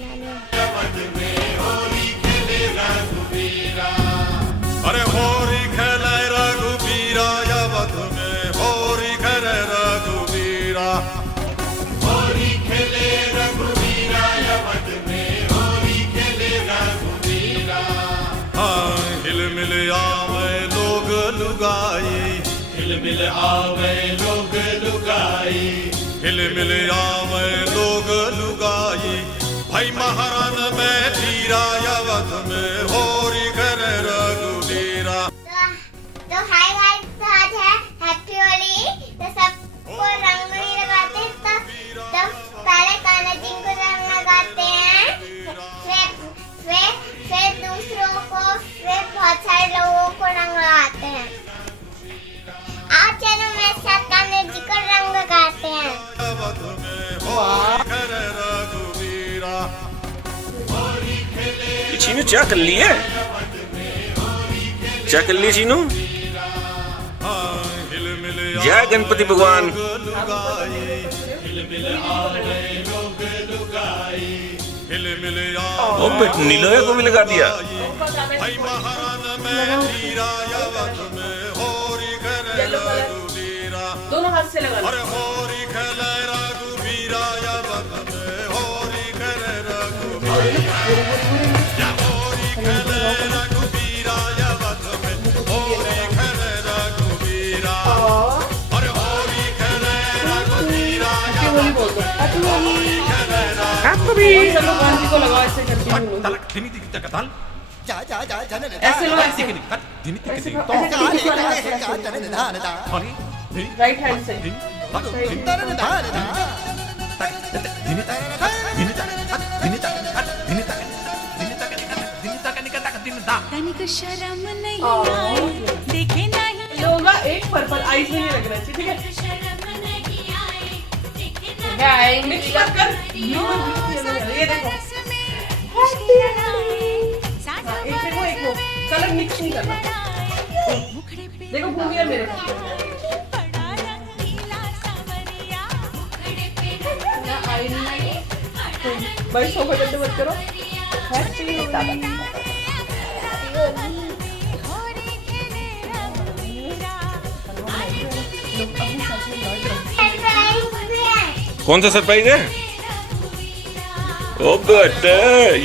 बनाने। अरे होरी खेले रघुबीरा यवत में, होरी खेले रघुबीरा, होरी खेले रघुबीरा यवत में, होरी खेले रघुबीरा। हाँ हिलमिल आवे लोग लुगाई, हिलमिल आवे लोग लुगाई, हिलमिल आवे लोग लुगाई। भाई महारान में धीरा यवत में, होरी करे रघुबीरा। तो हाय गाइस, तो आज है हैप्पी होली। तो सबको रंग नहीं लगाते, तो पहले कान्हा जी को रंग लगाते हैं, फिर दूसरों को, फिर बहुत सारे लोगों को रंग लगाते हैं। आज चलो मेरे साथ कान्हा जी को रंग लगाते हैं। चीनू क्या कर ली है? क्या कर ली चीनू? जय गणपति भगवान। ओ बेट नीलोया को भी लगा दिया। दोनों हाथ से लगा लो। को लगाओ ऐसे करके ऐसे लो, ऐसे राइट हैंड से शर्म नहीं आए, देखे नहीं होगा। एक पर्पल आईज में नहीं लग रहा है, ठीक है? मिक्स कर ब्लू ये देखो, एक देखो एक वो कलर मिक्स नहीं करना। देखो भूल गया मेरे भाई। सो को जल्दी मत करो। कौन सा सरप्राइज है? ओ बेटे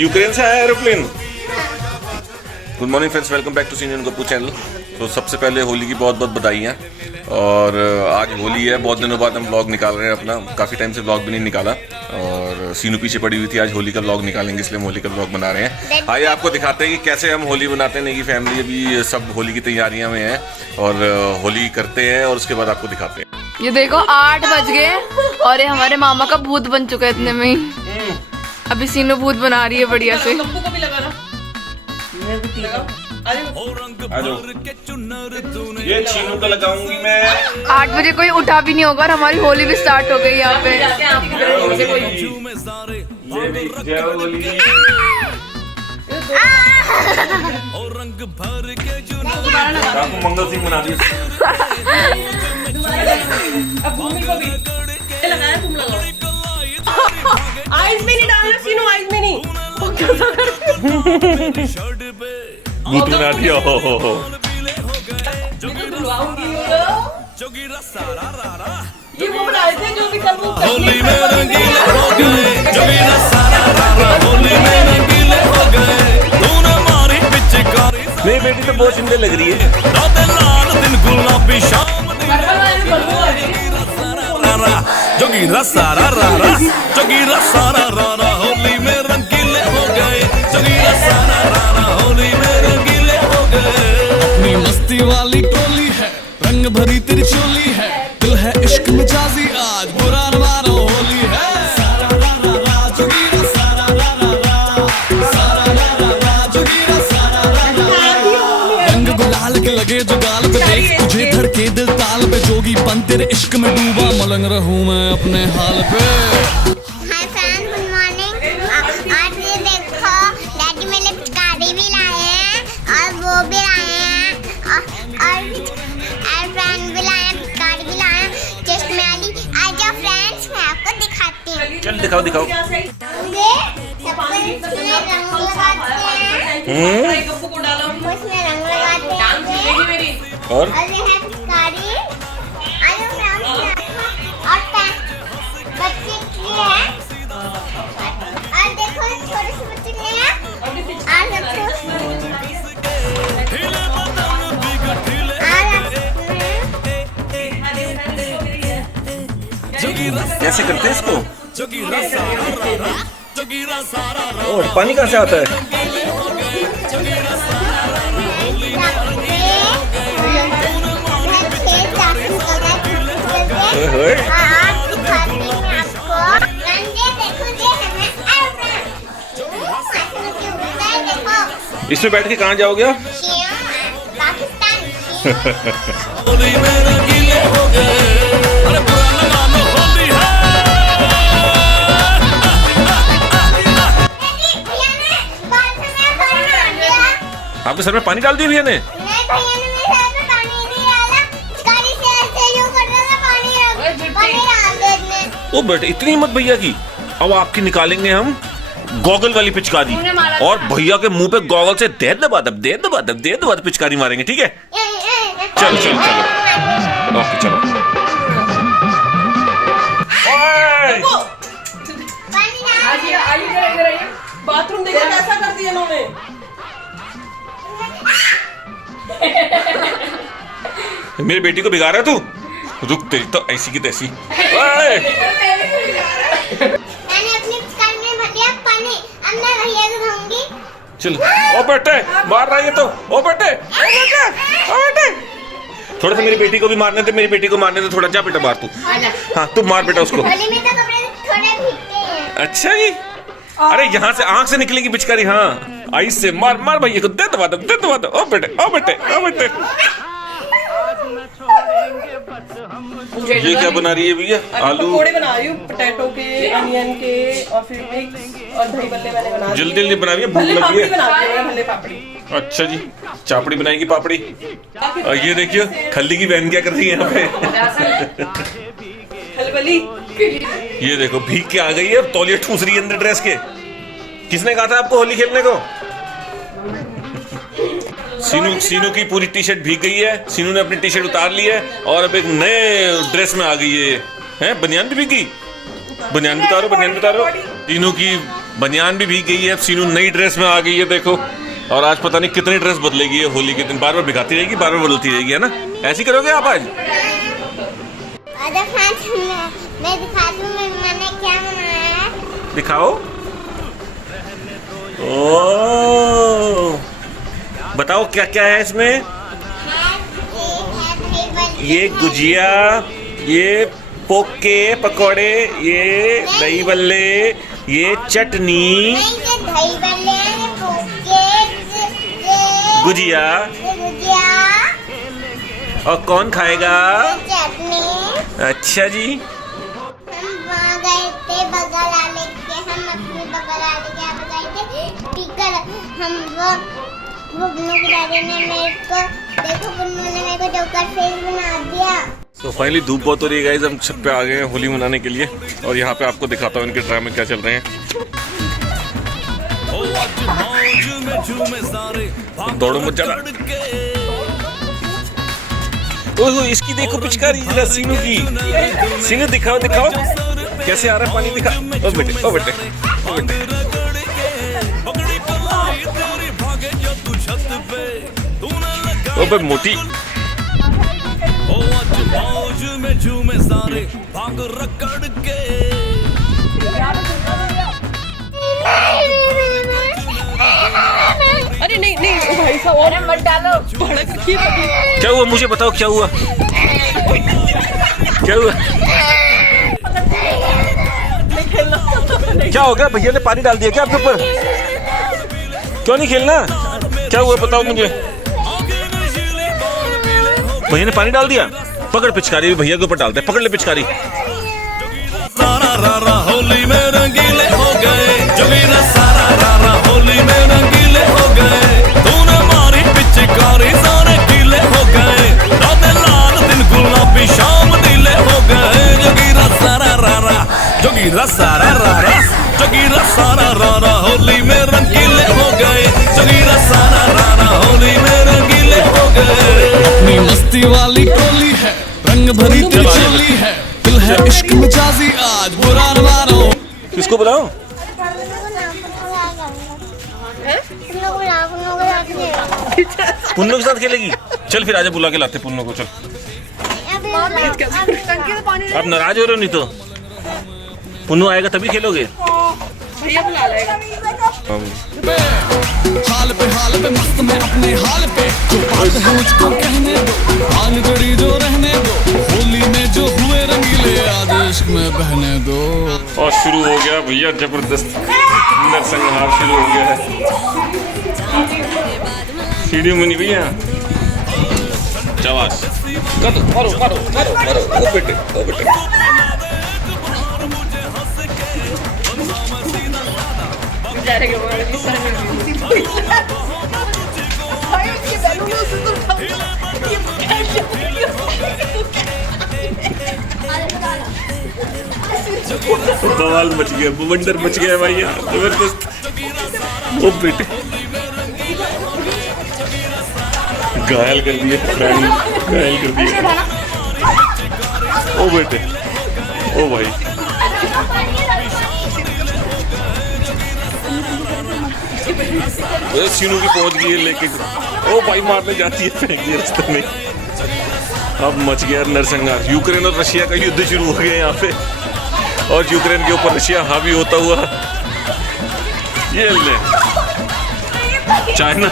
यूक्रेन से आया aeroplane. Good morning friends, welcome back to senior Gappu channel. तो सबसे पहले होली की बहुत बहुत बधाइयाँ। और आज होली है, बहुत दिनों बाद हम व्लॉग निकाल रहे हैं अपना। काफ़ी टाइम से व्लॉग भी नहीं निकाला और सीनू पीछे पड़ी हुई थी। आज होली का व्लॉग निकालेंगे, इसलिए हम होली का व्लॉग बना रहे हैं। आइए आपको दिखाते हैं कि कैसे हम होली बनाते हैं। नई फैमिली अभी सब होली की तैयारियां में है और होली करते हैं और उसके बाद आपको दिखाते हैं। ये देखो 8 बज गए और ये हमारे मामा का भूत बन चुका है इतने में ही। अभी सीनू भूत बना रही है बढ़िया से। को भी लगाना। ये चीनू का लगाऊंगी मैं। 8 बजे कोई उठा भी नहीं होगा और हमारी होली भी स्टार्ट हो गई यहाँ पे। मंगल सिंह बना दिया। अब भूमि को भी लगाया, तुम लगाओ। आइस में नहीं डालना सीनू, आइस में नहीं। भूत बना दिया। हो ये वो बनाए थे जो भी कल वो होली में रंगीले हो गए, जोगीरा सारा रारा होली में रंगीले हो गए। तूने मारी पिचकारी, मेरी बेटी तो बहुत सुंदर लग रही है। रात लाल दिन गुलाबी शाम जोगीरा सारा रारा, जोगीरा सारा रारा होली में रंगीले हो गए। जोगीरा सारा रारा होली में रंगीले हो गए। अपनी मस्ती वाली टोली है, रंग भरी तेरी चोली है, दिल है इश्क मिजाजी आज बुरा न मानो होली है। सारा रारा जोगीरा सारा रारा, सारा रारा जोगीरा सारा रारा। रंग गुलाल के लगे जो गाल पे, देख तुझे धड़के दिल ताल पे। जोगी बन तेरे इश्क में डूबा, मलंग रहूं मैं अपने हाल पे। Hi friends, good morning. आज ये देखो डैडी मेरे पिचकारी भी लाए हैं और वो भी लाए हैं और फ्रेंड भी लाए हैं, पिचकारी भी लाए हैं। जस्ट में आली आ जाओ फ्रेंड्स, मैं आपको दिखाती हूँ। चल दिखाओ दिखाओ। ये सबसे सारे गप्पू को डालो, उसमें रंग लगाते हैं डांस सीखेगी मेरी। और और ये है पिचकारी और बच्चे की है। और देखो छोटे से बच्चे के हैं और कैसे करते हैं इसको? और पानी कहाँ से आता है? इसमें बैठ के कहाँ जाओगे आप? पाकिस्तान होली में रंगीले हो गए, अरे पुराना नाम होली है। आपके सर में पानी डाल दिया भैया ने? ओ बेटे इतनी हिम्मत भैया की। अब आपकी निकालेंगे हम गॉगल वाली पिचकारी और भैया के मुंह पे गॉगल से दे दबा दब पिचकारी मारेंगे, ठीक है? चलो चलो चलो ओके चलो। इधर आइए, बाथरूम देखो कैसा कर दिया इन्होंने। मेरी बेटी को बिगाड़ रहा है तू? रुक तेरी तो ऐसी की तैसी। मैंने अपनी पिचकारी में भर दिया पानी, अब मैं भैया को धोऊंगी। चल ओ बेटे मार रहा है ये तो। ओ बेटे थोड़ा सा मेरी बेटी को भी मारने दे, मेरी बेटी को मारने दे थोड़ा। जा बेटा मार तू। हाँ तू मार बेटा उसको। होली में तो कपड़े थोड़े भीगते हैं। अच्छा जी, अरे यहाँ से आंख से निकलेगी पिचकारी। हाँ आइस से मार मार भैया को। दे दबा दो ओ बेटे। ये क्या बना रही है भैया? आलू पकोड़े बना रही हूँ, पोटैटो के, अनियन के और फिर मिक्स और दही भल्ले मैंने बना दिए। जल्दी बना रही है, भूख भल्ले लगी पापड़ी है। बना दी है, भल्ले पापड़ी। अच्छा जी, चापड़ी बनाएगी पापड़ी। और ये देखियो खल्ली की बहन क्या कर रही है यहाँ पे। खलबली। ये देखो भीग के आ गई है, तौलिया ठूस रही है अंदर ड्रेस के। किसने कहा था आपको होली खेलने को? सीनू की पूरी टी शर्ट भीग गई है। सीनू ने अपनी टी शर्ट उतार ली है और अब एक नए ड्रेस में आ गई है। हैं बनियान भी भीग गई। बनियान भी उतारो। सीनू की बनियान भी भीग गई है। अब सीनू नई ड्रेस में आ गई है देखो। और आज पता नहीं कितनी ड्रेस बदलेगी है होली के दिन। बार बार भिगाती रहेगी, बार बार बदलती रहेगी, है ना? ऐसी करोगे आप आज? मैं दिखाती हूँ मैंने क्या बनाया है। दिखाओ। ओ बताओ क्या क्या है इसमें? ये गुजिया, ये पोके पकोड़े, ये दही बल्ले, ये चटनी, गुजिया। और कौन खाएगा? चटनी। अच्छा जी। हम वहाँ गए थे बगल वाले के, हम अपने बगल वाले के यहाँ गए थे स्पीकर। हम वो गुन्नू के दादी ने मेरे को, देखो गुन्नू ने मेरे को जोकर फेस बना दिया। तो फाइनली धूप बहुत हो रही है गाइस, हम छत पे आ गए हैं होली मनाने के लिए। और यहाँ पे आपको दिखाता हूँ इनके ड्रामे क्या चल रहे हैं। दौड़ो मत ज्यादा। ओह इसकी देखो पिचकारी जरा, सीनू की। सीनू दिखाओ कैसे आ रहा है पानी, दिखा। ओ बेटे ओ बे मोटी। अरे नहीं ओ भाई साहब और मत डालो, भड़क रखी है। क्या हुआ मुझे बताओ, क्या हुआ? क्या हो गया? भैया ने पानी डाल दिया क्या आपके ऊपर? क्यों नहीं खेलना? क्या हुआ बताओ मुझे। भैया ने पानी डाल दिया। पकड़ पिचकारी, भी भैया के ऊपर डालते हैं। पकड़ ले पिचकारी। होली में रंगीले हो गए, जोगीरा सारा रारा होली में रंगीले हो गए। तूने मारी पिचकारी सारे गीले हो गए। रात लाल दिन गुलाबी शाम नीले हो गए। जोगीरा सारा रारा होली में रंगीले हो गए। जोगीरा उसको बुलाओ। पुन्नू के साथ खेलेगी। चल फिर आजा, बुला के लाते पुन्नू को। चल आप नाराज हो रहे हो, नहीं तो पुन्नू आएगा तभी खेलोगे। भैया बुला लेगा। हाल पे मस्त मैं अपने हाल पे, जो बात है मुझको कहने दो, हाल जड़ी जो रहने दो, होली में जो हुए रंगीले आज इश्क में बहने दो। और शुरू हो गया भैया जबरदस्त नरसंहार शुरू हो गया है। सीढ़ी मुनी भैया चवास मारो मारो मारो मारो, ओ बेटे ओ बेटे। बवाल मच गया, बवंडर मच गया भाई यार, जबरदस्त। ओ बेटे घायल कर दिए, घायल कर दिए। ओ बेटे ओ भाई, सीनू की पहुंच गई है लेके। ओ भाई मारने जाती है, फेंक दिया रास्ते में। अब मच गया नरसंहार। यूक्रेन और रशिया का युद्ध शुरू हो गया यहाँ पे, और यूक्रेन के ऊपर रशिया हावी होता हुआ ये ले। चाइना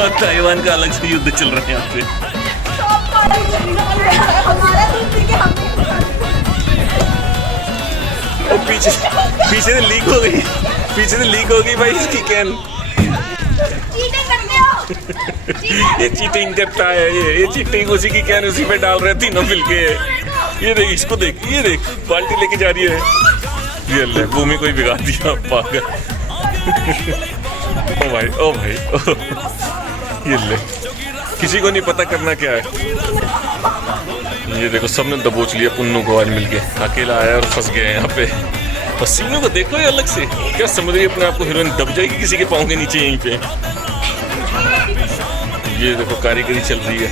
और ताइवान का अलग से युद्ध चल रहा है यहाँ पे। और पीछे से लीक हो गई भाई इसकी कैन। ये चीटिंग करता है, ये चीटिंग। उसी की कैन उसी में डाल रहे तीनों मिलके। ये देख, इसको देख, ये देख, बाल्टी लेके जा रही है। ये ले, भूमि को ही बिगाड़ दिया पागल। ओ भाई ओ भाई ओ। ये ले, किसी को नहीं पता करना क्या है। ये देखो सबने दबोच लिया पुन्नू को आज मिलके। अकेला आया और फंस गया यहाँ पे। और सीनू को देखो ये अलग से, क्या समझ रही है अपने आप को हीरोइन, दब जाएगी किसी के पाँव के नीचे यहीं पे। ये देखो कारीगरी चल रही है,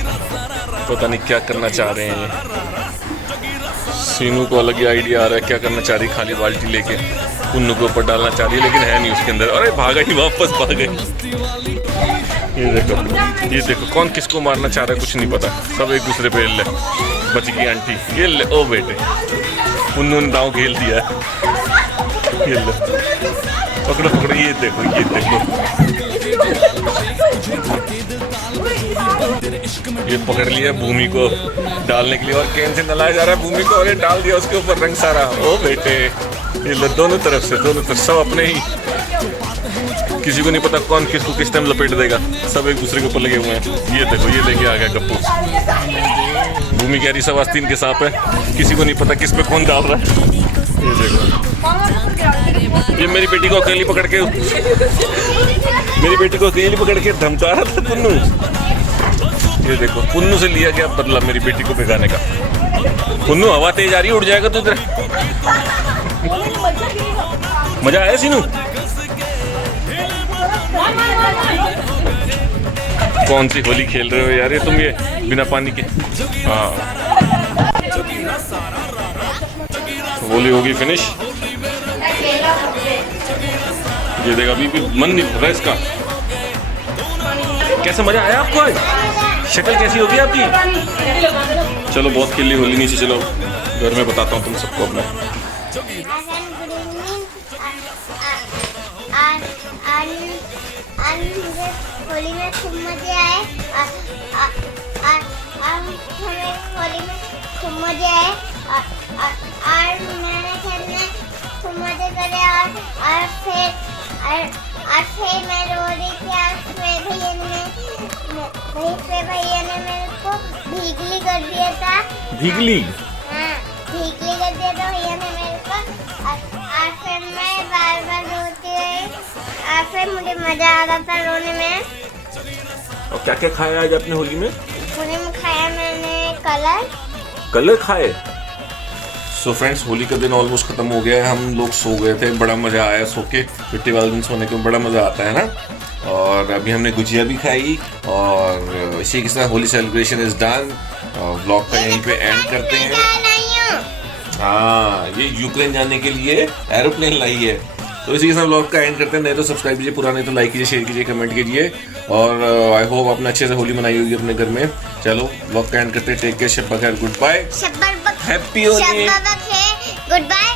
पता नहीं क्या करना चाह रहे हैं ये। सीनू को अलग ही आइडिया आ रहा है क्या करना चाह रही, खाली बाल्टी लेके पुन्नू के ऊपर डालना चाह रही है, लेकिन है नहीं उसके अंदर। अरे भागा ही, वापस भाग गई। ये देखो कौन किसको मारना चाह रहा है कुछ नहीं पता, सब एक दूसरे पे ले। बच गई आंटी। ये ले, ओ बेटे पुन्नू ने दांव खेल दिया है। ये ले, पकड़ो पकड़ो। ये देखो ये देखो, ये पकड़ लिया भूमि को डालने के लिए, और कैन से नलाया जा रहा है भूमि को, और ये डाल दिया उसके ऊपर रंग सारा। ओ बेटे ये लो, दोनों तरफ सब अपने ही। किसी को नहीं पता कौन किसको किस टाइम लपेट देगा, सब एक दूसरे के ऊपर लगे हुए हैं। ये देखो ये लेके आ गया गप्पू। भूमि कह रही सब आस्तीन के सांप है, किसी को नहीं पता किस पे कौन डाल रहा है। ये देखो, ये मेरी बेटी को अकेली पकड़ के धमका रहा था पुन्नू। ये देखो पुन्नू से लिया गया बदला मेरी बेटी को भिगाने का। पुन्नू हवा तेज आ रही है, उड़ जाएगा तू इधर। मजा आया सीनू? कौन सी होली खेल रहे हो यार ये तुम, ये बिना पानी के। हाँ होली होगी फिनिश। ये देखा अभी भी मन नहीं भर रहा इसका। कैसा मजा आया आपको आज? शक्ल कैसी होगी आपकी? चलो बहुत खेली होली, नीचे चलो घर में बताता हूँ तुम सबको अपना। होली में खूब मजे आए, होली में खूब मजे आए, और मैंने खेलने खूब मजे करे, और फिर मैं रो रही थी, और फिर भैया ने मेरे को भीगली कर दिया था। भीगली? हाँ भीगली कर दिया था भैया ने मेरे को, और फिर मैं बार बार रोती रही, और फिर मुझे मजा आ रहा था रोने में। और क्या क्या खाया आज आपने होली में? होली में खाया मैंने कलर खाए। सो फ्रेंड्स होली का दिन ऑलमोस्ट खत्म हो गया है, हम लोग सो गए थे, बड़ा मजा आया सो के। छुट्टी वाले दिन सोने को बड़ा मजा आता है ना। और अभी हमने गुजिया भी खाई, और इसी के साथ Holi celebration is done. Vlog का यहीं पे एंड करते हैं। हाँ, ये यूक्रेन जाने के लिए एरोप्लेन लाई है। तो इसी के साथ व्लॉग का एंड करते हैं। नहीं तो सब्सक्राइब कीजिए, पुराने तो लाइक कीजिए, शेयर कीजिए, कमेंट कीजिए। और आई होप आपने अच्छे से होली मनाई होगी अपने घर में। चलो व्लॉग का एंड करते हैं। टेक केयर, शब्बा खैर, गुड बाय, शब्बर बख हैप्पी होली। शब्बर बख है, गुड बाय।